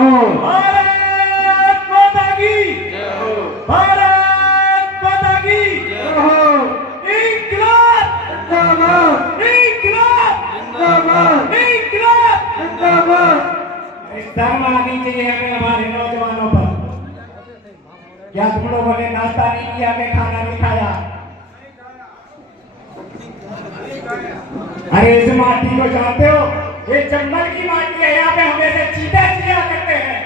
हो। भारत माता की जय हो। भारत माता की जय हो। इंकलाब जिंदाबाद। इंकलाब जिंदाबाद। इंकलाब। जिंदाबाद। शर्म आनी चाहिए हमें हमारे नौजवानों पर। क्या तुम लोगों ने नाश्ता नहीं किया कि खाना नहीं खाया? अरे इस माटी को जानते हो? ये चंबल की माटी है, यहाँ पे हमेशा चीते जिया करते हैं।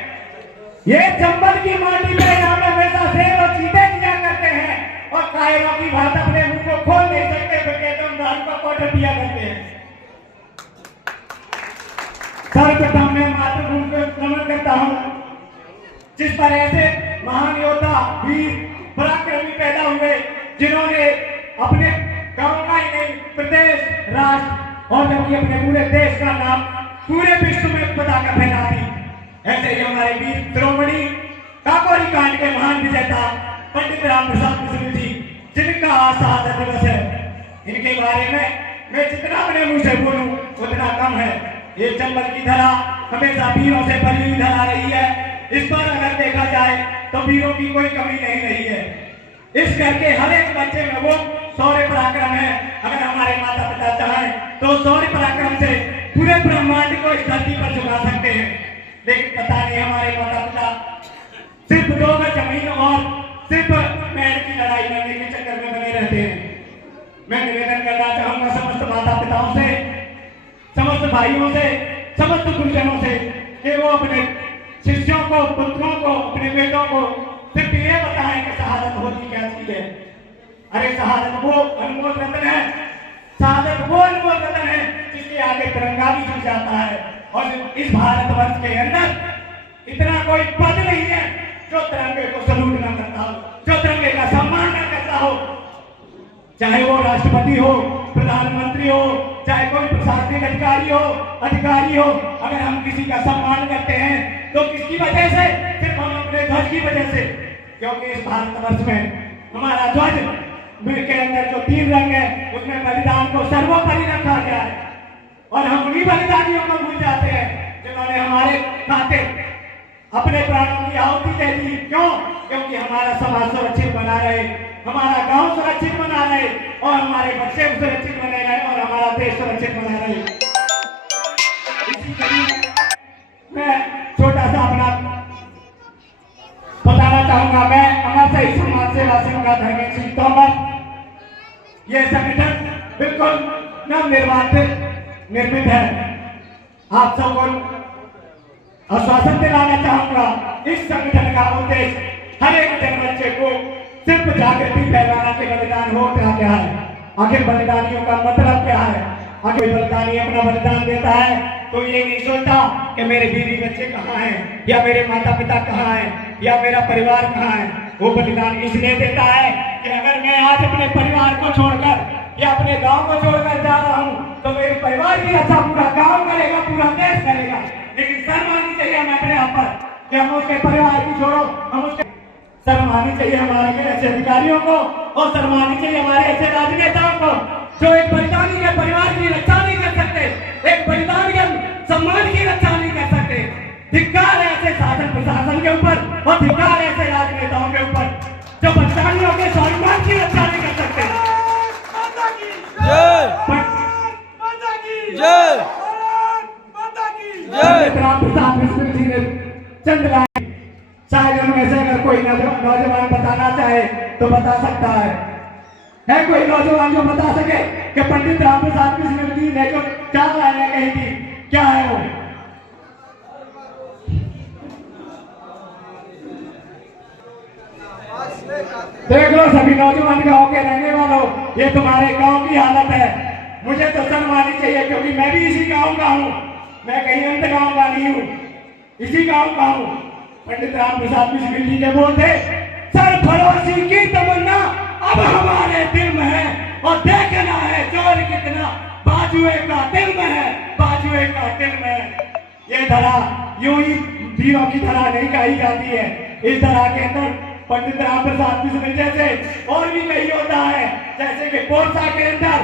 ये चंबल की माटी पे यहाँ पे हमेशा शेर और चीते जिया करते हैं और कायरों की बात अपने मुंह को खोल नहीं सकते, फिर तुम दारू का क्वार्टर दिया करते हैं। सर्वप्रथम मैं मातृभूमि को नमन करता हूँ, जिस पर ऐसे महान योद्धा वीर पराक्रमी पैदा हुए जिन्होंने अपने गांव का ही नहीं प्रदेश, राष्ट्र और जबकि अपने पूरे देश का नाम पूरे विश्व में पताका फहरा दी। ऐसे ही हमारे वीर शिरोमणि काकोरी कांड के महान विजेता पंडित राम प्रसाद बिस्मिल जी, जिनका आज शहादत दिवस है, इनके बारे में मैं जितना अपने मुंह से बोलूं उतना कम है। ये चंबल की धरा हमेशा वीरों से भरी हुई धरा रही है। इस पर अगर देखा जाए तो वीरों की कोई कमी नहीं रही है। इस करके हर एक बच्चे में वो शौर्य पराक्रम है। अगर हमारे माता पिता चाहें तो शौर्य पराक्रम से पूरे ब्रह्मांड को इस धरती पर झुका सकते हैं, लेकिन पता नहीं हमारे माता पिता सिर्फ 2 गज जमीन और सिर्फ पेड़ की लड़ाई लड़ने के चक्कर में बने रहते हैं। मैं निवेदन करना चाहूंगा समस्त माता पिताओं से, समस्त भाइयों से, समस्त गुरुजनों से कि वो अपने शिष्यों को, पुत्रों को, अपने बेटों को सिर्फ ये बताएं कि शहादत होती क्या चीज है। अरे शहादत वो अनमोल रत्न है, शहादत वो अनमोल रत्न है जिसके आगे तिरंगा भी झुक जाता है। और इस भारतवर्ष के अंदर इतना कोई पद नहीं है जो तिरंगे को सलूट ना करता हो, जो तिरंगे का सम्मान ना करता हो, चाहे वो राष्ट्रपति हो, प्रधानमंत्री हो, चाहे कोई प्रशासनिक अधिकारी हो। अगर हम किसी का सम्मान करते हैं तो किसकी वजह से? सिर्फ हम अपने ध्वज की वजह से, क्योंकि इस भारतवर्ष में हमारा ध्वज के अंदर जो 3 रंग है उसमें बलिदान को सर्वोपरि रखा गया है। और हम उन्हीं बलिदानियों को भूल जाते हैं जिन्होंने हमारे खातिर अपने प्राणों की आहुति दे दी। क्यों? क्योंकि हमारा समाज सुरक्षित बना रहे, हमारा गांव सुरक्षित बना रहे और हमारे बच्चे सुरक्षित बने रहे और हमारा देश सुरक्षित बना रहे। इसी कड़ी में मैं छोटा सा अपना बताना चाहूंगा। मैं अमर शहीद समाज सेवा संघ का धर्मेंद्र सिंह तोमर। ये संगठन बिल्कुल निर्मित है। आप सबको आश्वासन दिलाना चाहूंगा, इस संगठन का उद्देश्य हर एक जन बच्चे को सिर्फ जागृति फैलाना के बलिदान हो क्या है, आखिर बलिदानियों का मतलब क्या है। आखिर बलिदानी अपना बलिदान देता है तो ये नहीं सोचता कि मेरे बीवी बच्चे कहाँ हैं या मेरे माता पिता कहाँ हैं या मेरा परिवार कहाँ है। वो बलिदान इसलिए देता है कि अगर मैं आज अपने परिवार को छोड़कर या अपने गांव को छोड़कर जा रहा हूँ तो मेरे परिवार की रक्षा पूरा गांव करेगा, पूरा देश करेगा। लेकिन शर्म आनी चाहिए हमें अपने आप पर कि हम उसके परिवार की छोड़ो, हम उसके शर्म आनी चाहिए हमारे ऐसे अधिकारियों को और शर्म आनी चाहिए हमारे ऐसे राजनेताओं को जो एक बलिदानी के परिवार की रक्षा नहीं कर सकते, एक बलिदान के सम्मान की रक्षा नहीं कर सकते। धिक्कार है ऐसे शासन प्रशासन के ऊपर और धिक्कार है ऐसे राजनेताओं के ऊपर जो बलिदानियों के सम्मान की रक्षा नहीं कर सकते। राम प्रसाद बिस्मिल जी ने चंद लाइन शायद उनमें से अगर कोई नौजवान बताना चाहे तो बता सकता है कोई नौजवान जो बता सके कि पंडित राम प्रसाद बिस्मिल जी ने जो 4 लाइनें कही थी क्या है वो? देख लो सभी नौजवान गांव के रहने वालों, ये तुम्हारे गांव की हालत है। मुझे तो शर्म आनी चाहिए क्योंकि मैं भी इसी गांव का हूँ, मैं कहीं अंत गांव का नहीं हूँ, इसी गांव का हूँ। पंडित राम प्रसाद बिस्मिल जी के बोलते सरफरोशी की तमन्ना अब हमारे दिल में है और देखना है जोर कितना बाजुए का दिल में है, बाजुए का दिल में है। ये धरा यूं ही वीरों की धरा नहीं कही जाती है। इस धरा के अंदर पंडित राम प्रसाद बिस्मिल जैसे और भी कई योद्धा है, जैसे कि कोरसा के अंदर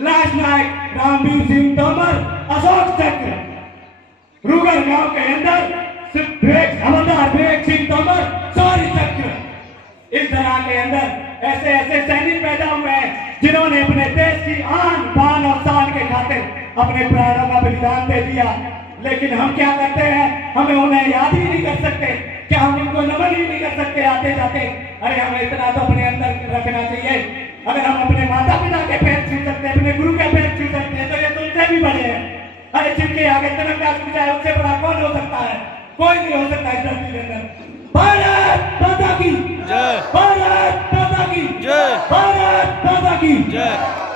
लाश नायक रामवीर सिंह तोमर, अशोक चक्र, रुगर गांव के अंदर सिर्फ हवलदार विवेक सिंह तोमर सॉरी सत्य इस तरह के अंदर ऐसे ऐसे सैनिक पैदा हुए हैं जिन्होंने अपने देश की आन बान और शान के खातिर अपने प्राणों का बलिदान दे दिया। लेकिन हम क्या करते हैं, हमें उन्हें याद ही नहीं कर सकते, क्या हम उनको नमन ही नहीं कर सकते आते जाते। अरे हमें इतना तो अपने अंदर रखना चाहिए, अगर हम अपने माता पिता के पैर छू सकते हैं, अपने गुरु के पैर छू सकते हैं, तो ये तो उनसे भी बड़े हैं। अरे जिनके आगे तिरंगा छू जाए उससे बड़ा कौन हो सकता है? कोई नहीं हो सकता इस धरती के अंदर। भारत माता की जय, भारत माता की जय, भारत माता की जय।